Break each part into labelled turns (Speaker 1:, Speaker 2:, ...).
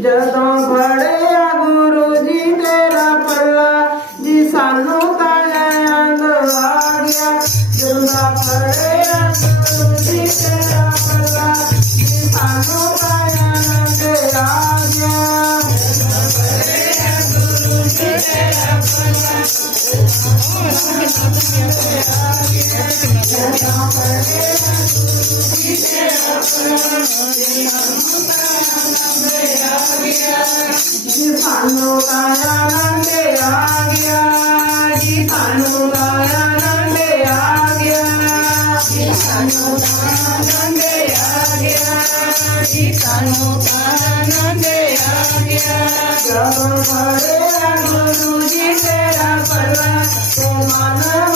Speaker 1: ਜਦੋਂ ਫੜਿਆ ਗੁਰੂ ਜੀ ਤੇਰਾ ਪੱਲਾ, ਜੀ ਸਾਨੂੰ ਤਾਂ ਅੰਦ ਆ ਗਿਆ ਜਦੋਂ ਫੜਿਆ Guru ji
Speaker 2: Oh, my God.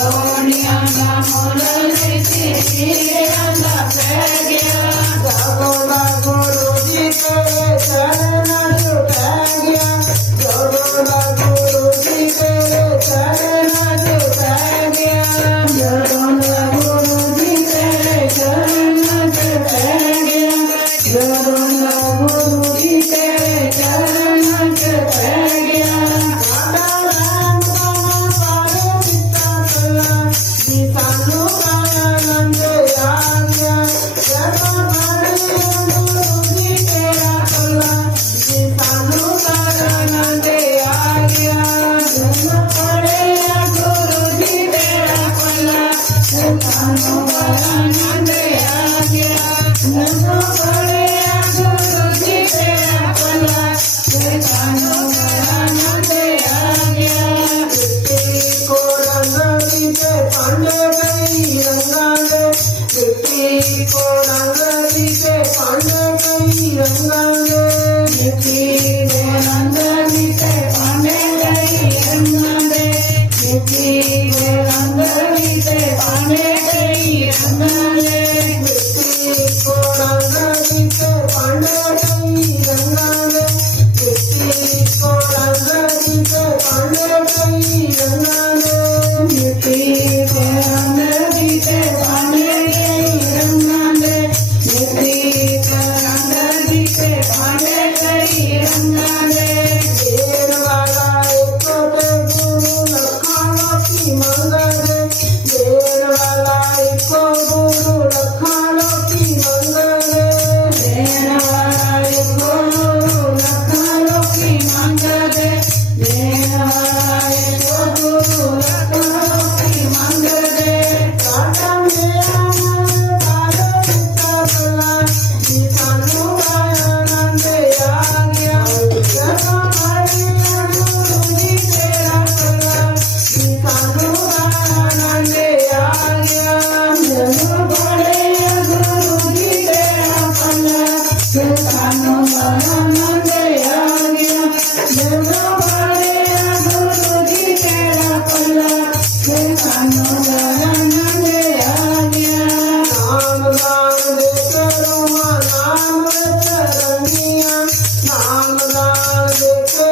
Speaker 2: Oh. You.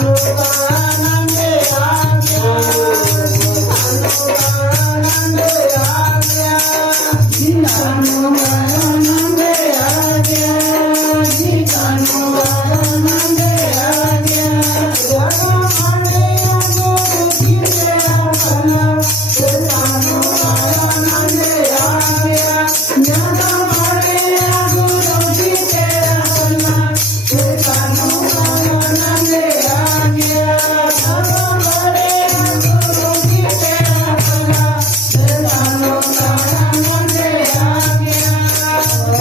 Speaker 2: ਜੀ